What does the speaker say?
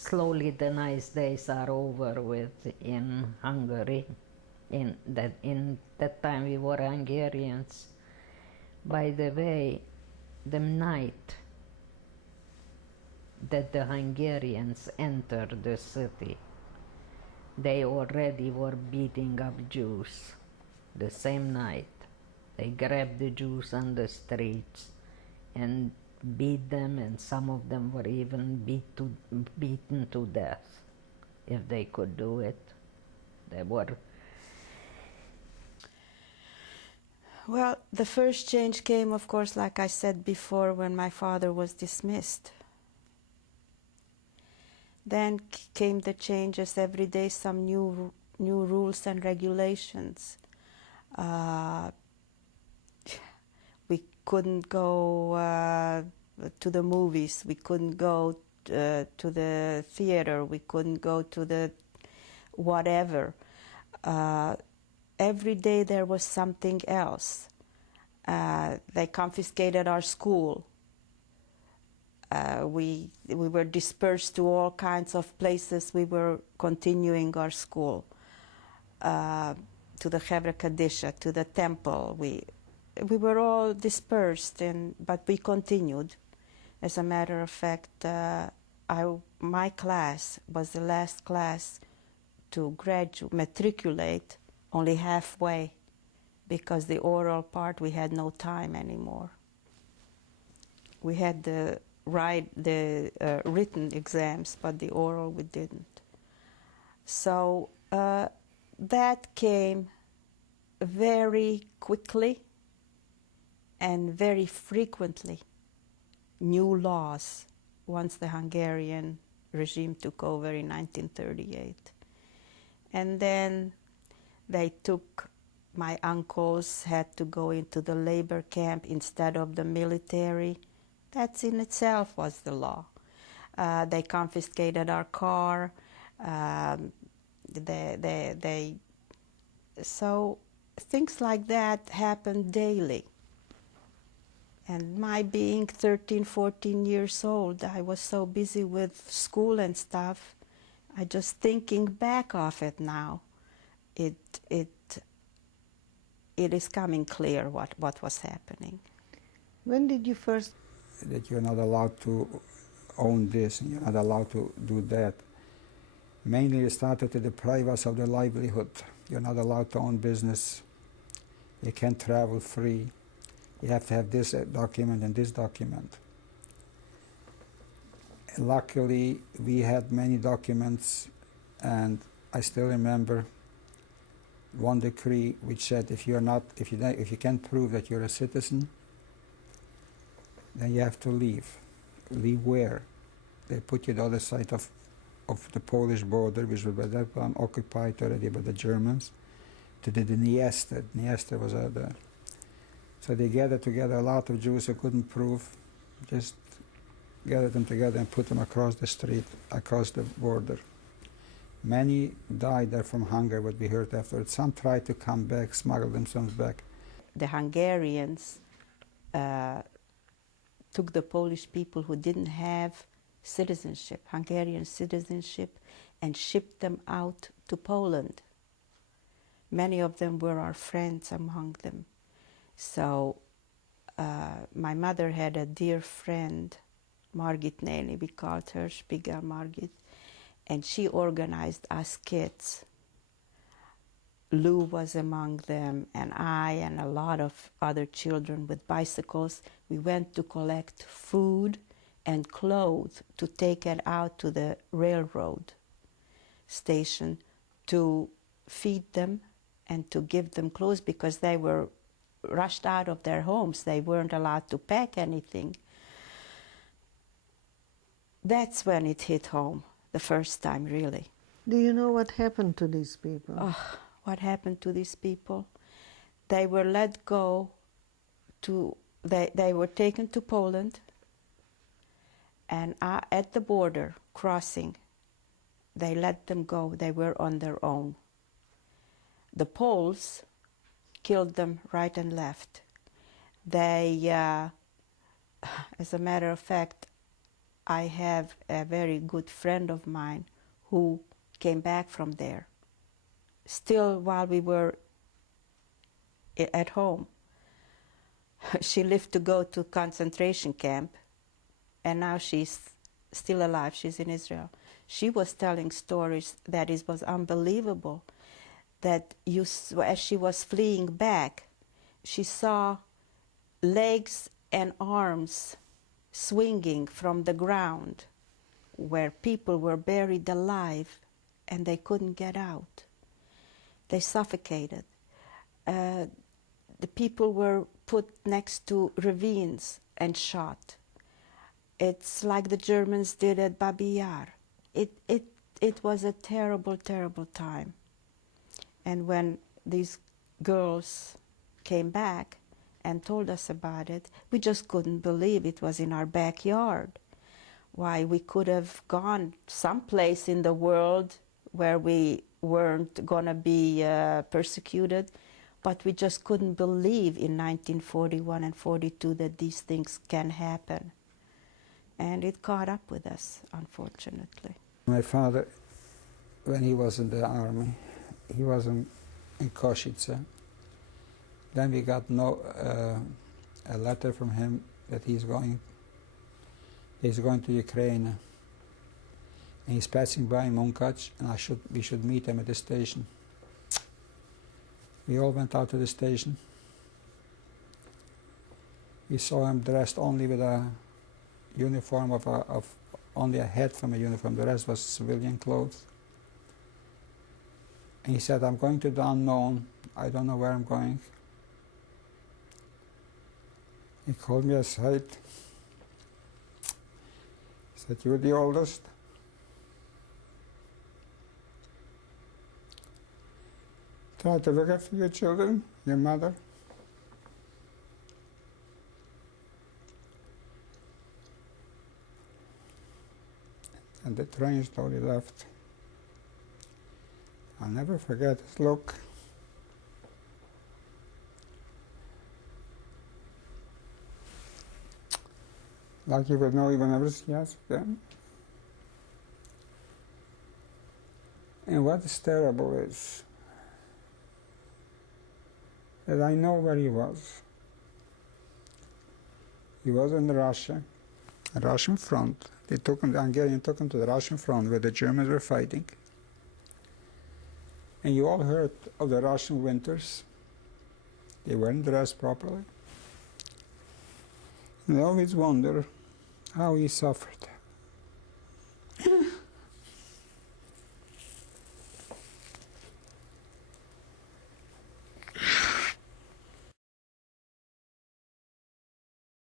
slowly the nice days are over with in Hungary. In that time we were Hungarians. By the way, the night that the Hungarians entered the city, they already were beating up Jews. The same night, they grabbed the Jews on the streets and beat them, and some of them were even beaten to death. If they could do it, they were. Well, the first change came, of course, like I said before, when my father was dismissed. Then came the changes every day, some new rules and regulations. We couldn't go to the movies, we couldn't go to the theater, we couldn't go to the whatever. Every day there was something else. They confiscated our school. We were dispersed to all kinds of places. We were continuing our school, to the Hevra Kadisha, to the temple. We were all dispersed, but we continued. As a matter of fact, my class was the last class to matriculate only halfway, because the oral part we had no time anymore. We had the written exams, but the oral we didn't. So that came very quickly and very frequently. New laws once the Hungarian regime took over in 1938. And then they took, my uncles had to go into the labor camp instead of the military. That in itself was the law. They confiscated our car. So things like that happened daily. And my being 13, 14 years old, I was so busy with school and stuff. I just thinking back of it now, it is coming clear what was happening. When did you first that you're not allowed to own this and you're not allowed to do that? Mainly it started to deprive us of the livelihood. You're not allowed to own business. You can't travel free. You have to have this document and this document. And luckily, we had many documents, and I still remember one decree which said if you can't prove that you're a citizen, then you have to leave. Leave where? They put you on the other side of the Polish border, which was by that time occupied already by the Germans, to the Dniester. Dniester was out there. So they gathered together a lot of Jews who couldn't prove, just gathered them together and put them across the street, across the border. Many died there from hunger, what we heard afterwards. Some tried to come back, smuggle themselves back. The Hungarians took the Polish people who didn't have citizenship, Hungarian citizenship, and shipped them out to Poland. Many of them were our friends among them. So my mother had a dear friend, Margit Néni, we called her Spiegel Margit, and she organized us kids. Lou was among them, and I and a lot of other children with bicycles. We went to collect food and clothes to take it out to the railroad station to feed them and to give them clothes, because they were rushed out of their homes. They weren't allowed to pack anything. That's when it hit home, the first time, really. Do you know what happened to these people? Oh, what happened to these people? They were let go to, they were taken to Poland, and at the border, crossing, they let them go. They were on their own. The Poles killed them right and left. They, as a matter of fact, I have a very good friend of mine who came back from there. Still, while we were at home, she lived to go to concentration camp, and now she's still alive. She's in Israel. She was telling stories that it was unbelievable, that as she was fleeing back, she saw legs and arms swinging from the ground where people were buried alive and they couldn't get out. They suffocated. The people were put next to ravines and shot. It's like the Germans did at Babi Yar. It was a terrible, terrible time. And when these girls came back and told us about it, we just couldn't believe it was in our backyard. Why, we could have gone someplace in the world where we weren't going to be persecuted, but we just couldn't believe in 1941 and 42 that these things can happen. And it caught up with us, unfortunately. My father, when he was in the army, he was in Košice. Then we got a letter from him that he's going to Ukraine. And he's passing by Munkács, and we should meet him at the station. We all went out to the station. We saw him dressed only with a uniform of only a hat from a uniform. The rest was civilian clothes. And he said, "I'm going to the unknown. I don't know where I'm going." He called me aside. He said, "You're the oldest. Try to look after your children, your mother." And the train slowly left. I'll never forget his look. Like he would know he would never see us again. And what is terrible is that I know where he was. He was in Russia, the Russian front. The Hungarian took him to the Russian front where the Germans were fighting. And you all heard of the Russian winters. They weren't dressed properly. And I always wonder how he suffered.